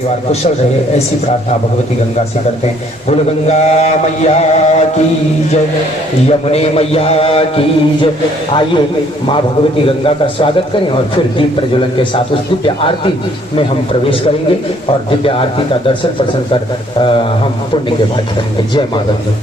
परिवार कुशल रहे, ऐसी प्रार्थना भगवती गंगा से करते हैं। बोल गंगा मैया की जय, यमुने मैया की जय। आइए माँ भगवती गंगा का स्वागत करें और फिर दीप प्रज्वलन के साथ उस दिव्य आरती में हम प्रवेश करेंगे और दिव्य आरती का दर्शन प्रसन्न कर हम पुण्य के बाद करेंगे। जय माँ गंगा।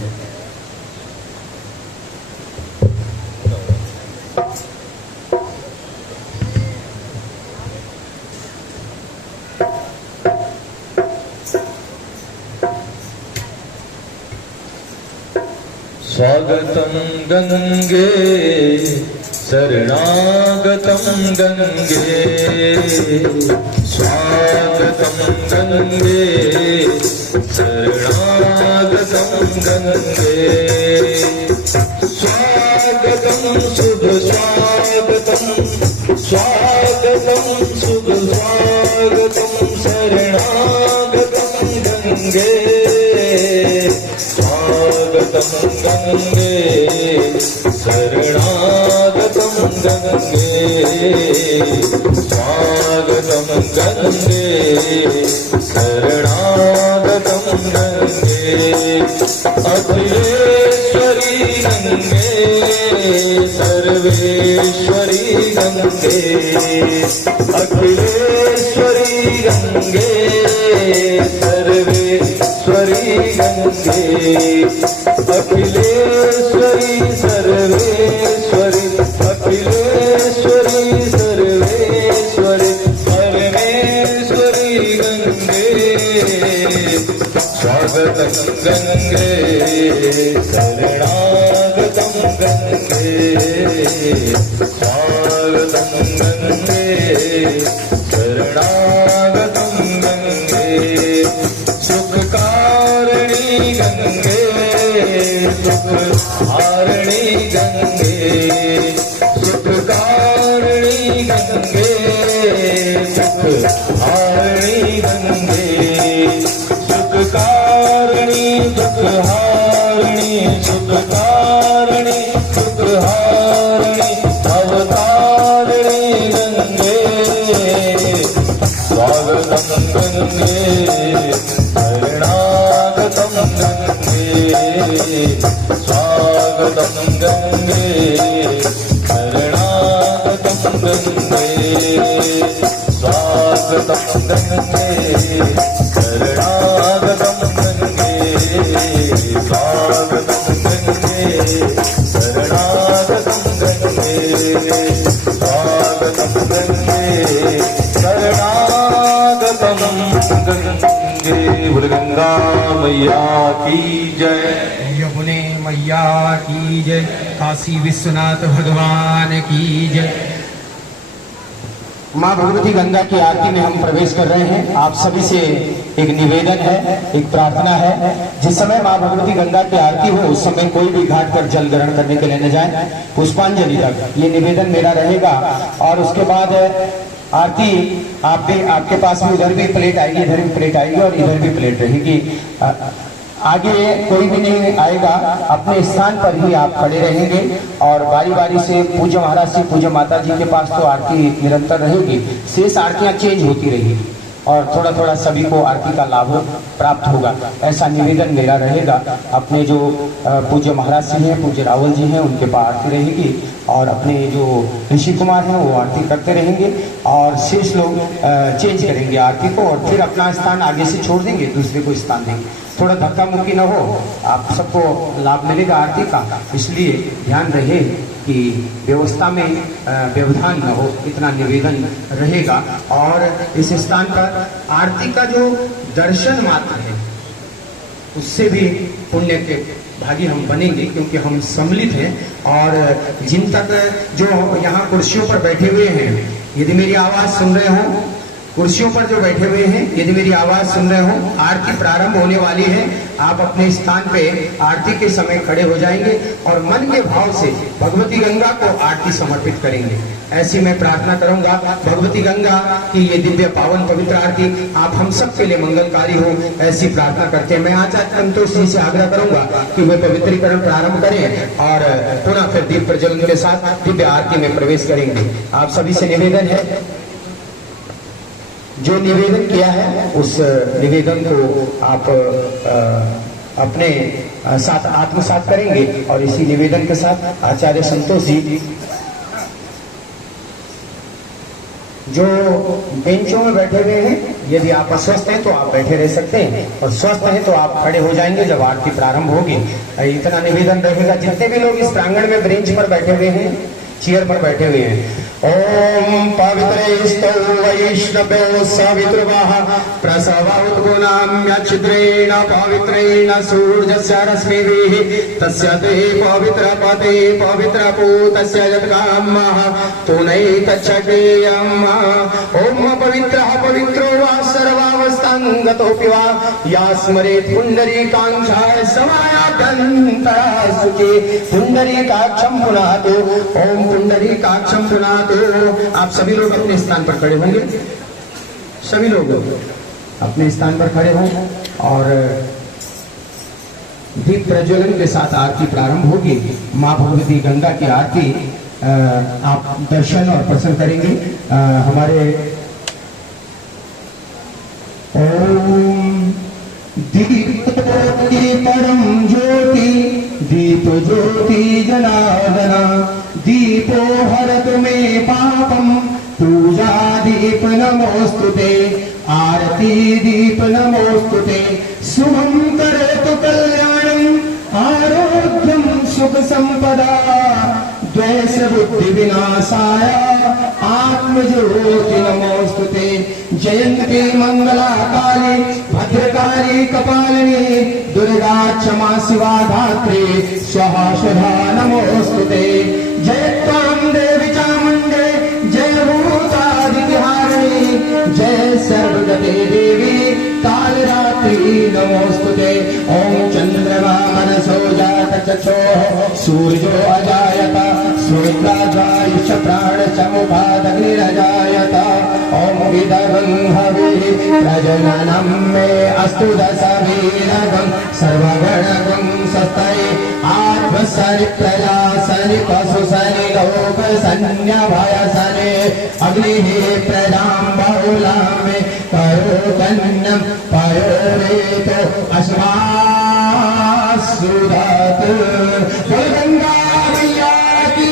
स्वागतं गंगे शरणागतं गंगे, स्वागतं गंगे शरणागतं गंगे, स्वागतं शुभ स्वागतं, स्वागतं शुभ स्वागतं शरणागतं गंगे, स्वागतं गंगे शरणागतं गंगे, स्वागतं गंगे शरणागतं गंगे, अखिलेश्वरी गंगे सर्वेश्वरी गंगे, अखिलेश्वरी गंगे सर्वेश्वरी गंगे, अखिलेश्वरी सर्वेश्वरी, अखिलेश्वरी सर्वेश्वरी परमेश्वरी गंगे, स्वागतं गंगे शरणागतं गंगे, स्वागतं गंगे शरणागतं गंगे, सुखकारिणी गंगे सुख हारिणी गंगे, सुखकारिणी गंगे सुख हारिणी गंगे, सुखकारिणी दुख हारिणी, सुखकारिणी दुख हारिणी अवतारिणी गंगे, स्वागतं गंगे शरणागतं गंगे, स्वागतं गंगे शरणागतं गंगे, स्वागतं गंगे शरणागतं गंगे, स्वागतं गंगे शरणागतं गंगे, स्वागतं गंगे शरणागतं गंगे। बोल गंगा मैया की जय, यमुने मैया की जय, काशी विश्वनाथ भगवान की जय। माँ भगवती गंगा की आरती में हम प्रवेश कर रहे हैं। आप सभी से एक निवेदन है, एक प्रार्थना है, जिस समय माँ भगवती गंगा की आरती हो उस समय कोई भी घाट पर जल ग्रहण करने के लिए न जाए, पुष्पांजलि तक ये निवेदन मेरा रहेगा। और उसके बाद आरती आपके पास में उधर भी प्लेट आएगी, इधर भी प्लेट आएगी और इधर भी प्लेट रहेगी। आगे कोई भी नहीं आएगा, अपने स्थान पर ही आप खड़े रहेंगे और बारी बारी से पूज्य महाराज से पूज्य माता जी के पास तो आरती निरंतर रहेगी, शेष आरतियां चेंज होती रहेगी और थोड़ा थोड़ा सभी को आरती का लाभ प्राप्त होगा, ऐसा निवेदन मेरा रहेगा। अपने जो पूज्य महाराज जी हैं, पूज्य रावल जी हैं, उनके पास आरती रहेगी और अपने जो ऋषि कुमार हैं वो आरती करते रहेंगे और शेष लोग चेंज करेंगे आरती को और फिर अपना स्थान आगे से छोड़ देंगे, दूसरे को स्थान देंगे। थोड़ा धक्का मुक्की न हो, आप सबको लाभ मिलेगा आरती का, इसलिए ध्यान रहे कि व्यवस्था में व्यवधान न हो, इतना निवेदन रहेगा। और इस स्थान पर आरती का जो दर्शन मात्र है उससे भी पुण्य के भागी हम बनेंगे, क्योंकि हम सम्मिलित हैं। और जिन तक जो यहाँ कुर्सियों पर बैठे हुए हैं, यदि मेरी आवाज सुन रहे हो, कुर्सियों पर जो बैठे हुए हैं, यदि मेरी आवाज सुन रहे हो, आरती प्रारंभ होने वाली है, आप अपने स्थान पे आरती के समय खड़े हो जाएंगे और मन के भाव से भगवती गंगा को आरती समर्पित करेंगे। ऐसी मैं प्रार्थना करूंगा भगवती गंगा की ये दिव्य पावन पवित्र आरती आप हम सब के लिए मंगलकारी हो, ऐसी प्रार्थना करते हैं। मैं आचार्य संतोष जी से आग्रह करूंगा कि वे पवित्रीकरण प्रारंभ करें और पुनः फिर दीप प्रज्वलन के साथ दिव्य आरती में प्रवेश करेंगे। आप सभी से निवेदन है जो निवेदन किया है उस निवेदन को आप अपने साथ आत्मसात करेंगे और इसी निवेदन के साथ आचार्य संतोष जी जो बेंचों में बैठे हुए हैं, यदि आप अस्वस्थ हैं तो आप बैठे रह सकते हैं और स्वस्थ हैं तो आप खड़े हो जाएंगे जब आरती प्रारंभ होगी। इतना निवेदन रहेगा, जितने भी लोग इस प्रांगण में बेंच पर बैठे हुए हैं, चेयर पर बैठे हुए हैं, ओम पवित्रैस्तौ वैष्णवो सवितृवः प्रसवोद्गुणाम्य छिद्रेण पवित्रेण सूर्यस्य रश्मिभिः तस्य ते पवित्र पते पवित्र पूतस्य यत्कामः तुनैतच्छकेयम् ओम पवित्रः पवित्रो वा सर्वावस्थाङ्गतोऽपि वा या स्मरेत् पुण्डरीकाङ्क्षाय समायातन्तरा सुखे पुण्डरीकाक्षं पुनातु ओम पुण्डरीकाक्षं पुनातु। आप सभी लोग अपने स्थान पर खड़े होंगे, सभी लोग अपने स्थान पर खड़े हों और दीप प्रज्वलन के साथ आरती प्रारंभ होगी। माँ भगवती गंगा की आरती आप दर्शन और प्रसन्न करेंगे। हमारे ओम दीप परम ज्योति दीप ज्योति जनार्दना दीपो हरतु मे पापम पूजा दीप नमोस्तुते आरती दीप नमोस्तुते शुभम करोतु कल्याणम आरोग्यम सुख संपदा द्वेष बुद्धि विनाशाय आत्मज्योति नमोस्तुते जयंती मंगला काली भद्रकाली कपालिनी दुर्गा क्षमा शिवा धात्री स्वाहा सुधा नमोस्तुते जय त्वां देवी चामुंडे जय भूतादिहारिणी जय सर्वगते देवी कालरात्रि नमोस्तुते ओम चंद्रमा मनसो जात चक्षुः सूर्यो अजायत स्वेताद्वायुष प्राण समुखादग्निरजायत ओम विदर्भं हविः प्रजननं मे अस्तु दशवीरगं सर्वगणगं सस्तये आत्मसनि प्रजा सनि पशु सनि लोक सन्यभय सने अग्निः प्रजां बहुलां मे करो कन्यं पयोरेत अस्मासुदात् गंगा मैया की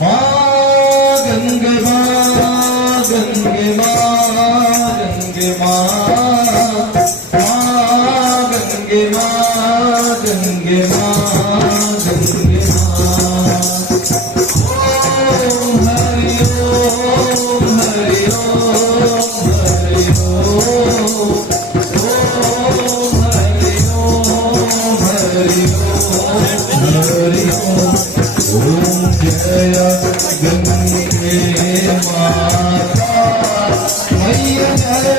माँ गंगे माँ गंगे माँ गंगे माँ गंगे माँ गंगे माँ गंगे माँ ओम हरि ओम हरि ओम हरि ओम ओम हरि ओम हरि ओम हरि ओम ओम जय गंगे माता मैया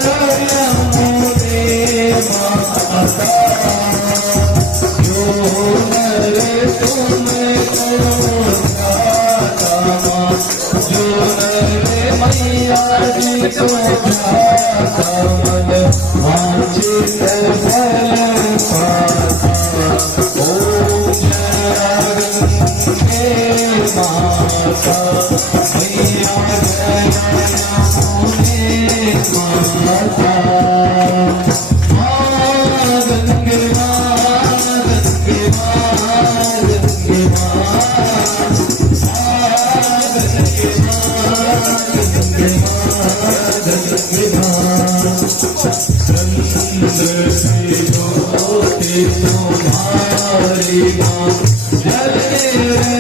जय नमोरे माता जो नरे तुम्हें करो जाता जो नरे मैया जी को जाता मन वांछित फल पाता ओम जय गंगे माता मैया जय नमोरे माता गंगे तुम्हारी माँ जल गंगे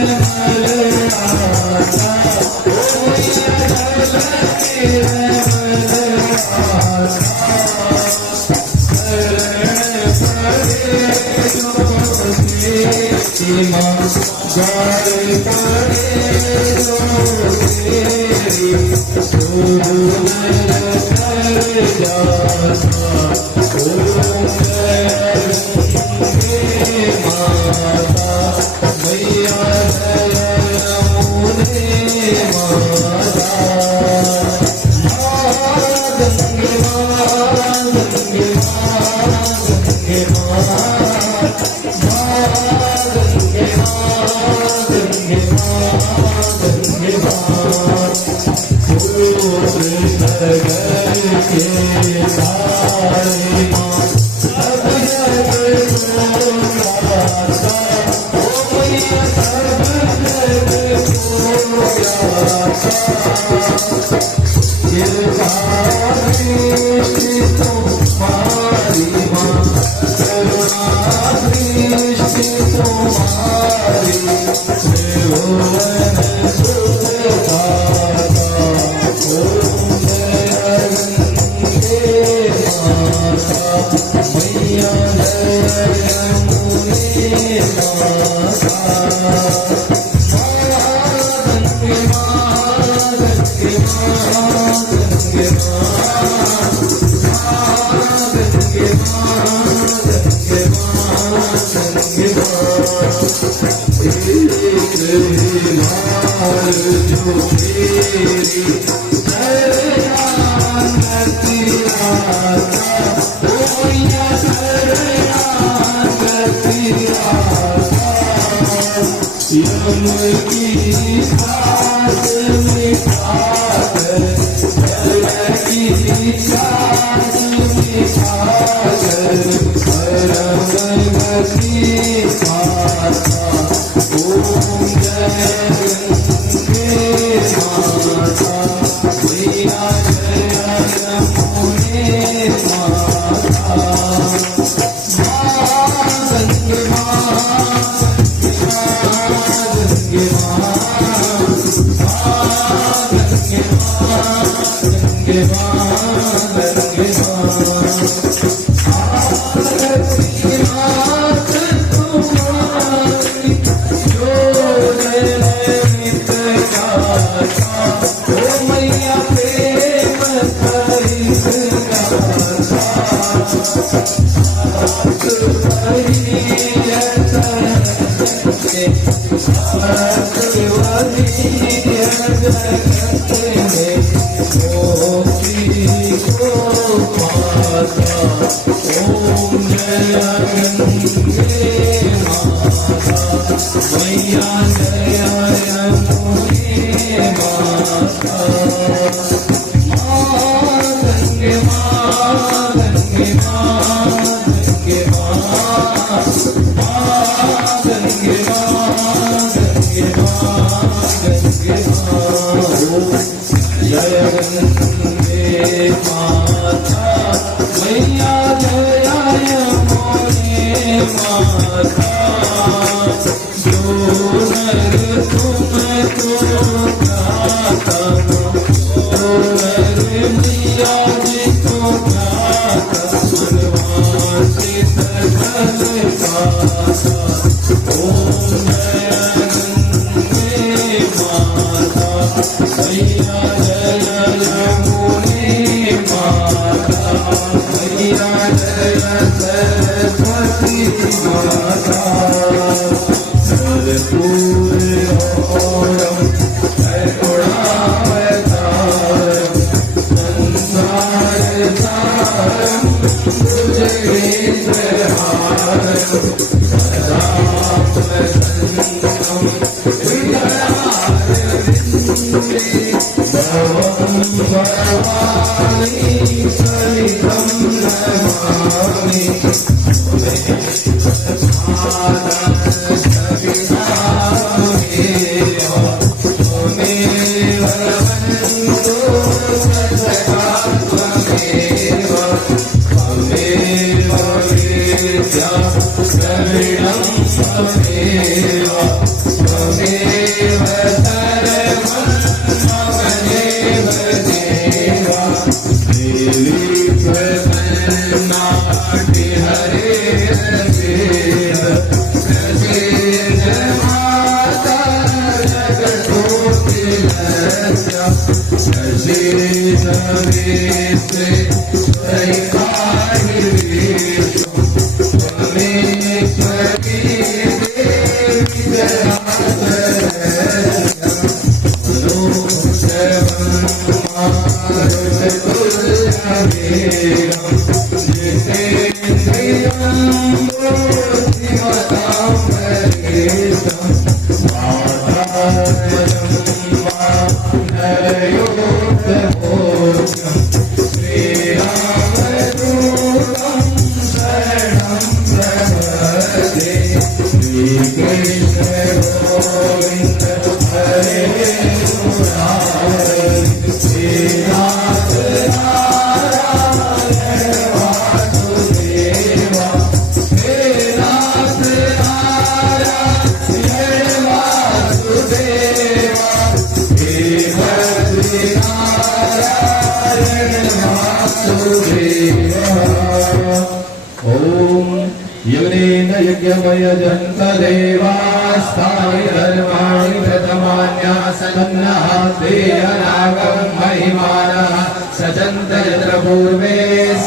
यमयजन्त देवास्तानि धर्माणि प्रथमान्यासन्नः तेयनागं महिमानः सजन्त यत्र पूर्वे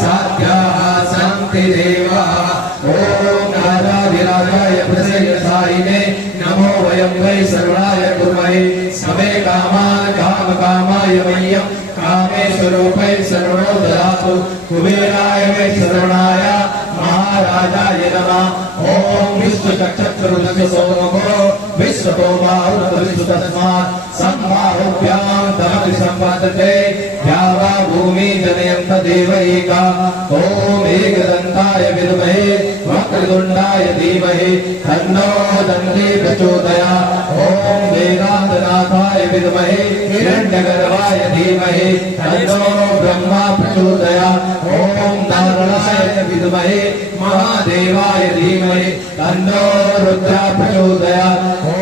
साध्याः सन्ति देवाः ॐ नाराधिराजाय प्रसयसायिने नमो वयं वै सर्वाय कुर्महे समे कामान् कामकामाय मह्यं कामेश्वरूपै सर्वो ददातु कुबेराय वै शरणाय महाराजाय नमः ॐ विश्वचक्षुर्विश्व सोमो विश्वतोमाहुर्विश्वतस्मात् सम्माहुभ्यां तमति सम्पद्यते द्यावा भूमि जनयन्त देवैका ॐ एकदन्ताय विद्महे वक्रतुण्डाय धीमहि तन्नो दन्ती प्रचोदयात् ॐ वेदान्तनाथाय विद्महे हिरण्यगर्भाय धीमहि तन्नो ब्रह्मा प्रचोदयात् ॐ नारायणाय विद्महे महादेवाय धीमहि तन्नो रुद्रा प्रचोदयात् ॐ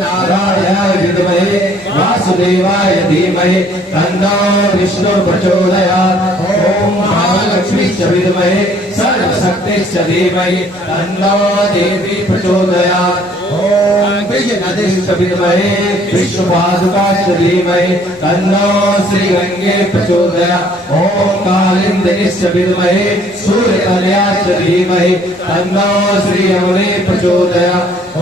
नारायणाय विद्महे वासुदेवाय धीमहि तन्नो विष्णु प्रचोदयात् ॐ महालक्ष्मीश्च विद्महे सर्वशक्तिश्च धीमहि तन्नो देवी प्रचोदयात् ॐ विजयनदीश्च विद्महे विष्णुपादुकाश्च धीमहि तन्नो श्रीगङ्गे प्रचोदयात् ॐ कालिन्दिनीश्च विद्महे सूर्यकन्याश्च धीमहि तन्नो श्रीयमुने प्रचोदयात् ॐ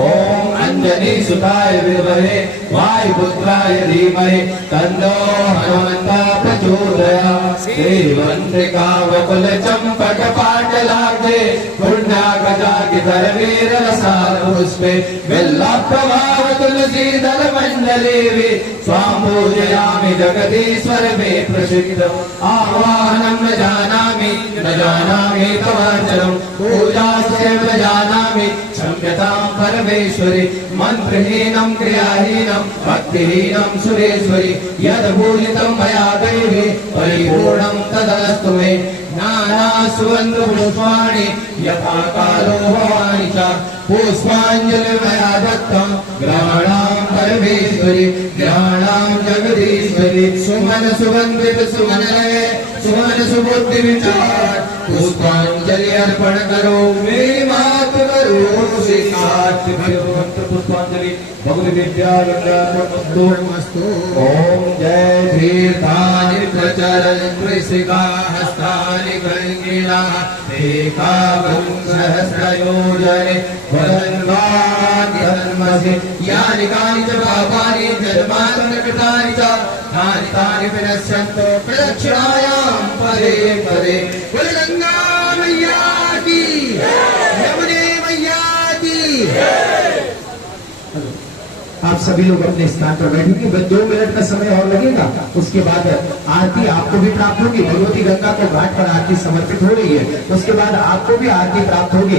अञ्जनीसुताय विद्महे वायुपुत्राय धीमहि तन्नो हनुमन्ता प्रचोदयात् देवन्त्रिका वकुलचम्पकपाटलाब्धे पुण्यागजागिधरवीररसालपुष्पे बिल्लप्रभावतुलसीदलमण्डलेवि स्वां पूजयामि जगदीश्वर मे प्रसिद्धम् आह्वानं न जानामि तवार्चनं पूजास्यैव जानामि क्षम्यतां परमेश्वरि मन्त्रहीनं क्रियाहीनं भक्तिहीनं सुरेश्वरि यद्भूषितं मया देवी परिपूर्णं तदस्तु मे नानासुगन्धपुष्पाणि यथा कालो भवानि च पुष्पाञ्जलिर्मया दत्तं ग्रहाणां परमेश्वरि ग्रहाणां जगदीश्वरि सुमन सुगन्धित सुमनलये सुमन सुबुद्धि विचार पुष्पांजलि अर्पण करो मेरी मात करो स्वीकार पुष्पांजलि भगवती विद्यालंकारमस्तु ओम जय धीर्तानि प्रचरन् कृषिका हस्तानि गङ्गिणा एकागं सहस्रयोजने वदन्वाद्यन्मसि यानि कानि च पापानि जन्मान्तरं कृतानि च तानि तानि विनश्यन्तो प्रदक्षिणायां पदे पदे बोल गंगा मैया की यमुने मैया की। आप सभी लोग अपने स्थान पर बैठेंगे, बस 2 मिनट का समय और लगेगा। उसके बाद आरती आपको भी प्राप्त होगी। भगवती गंगा को घाट पर आरती समर्पित हो रही है, उसके बाद आपको भी आरती प्राप्त होगी।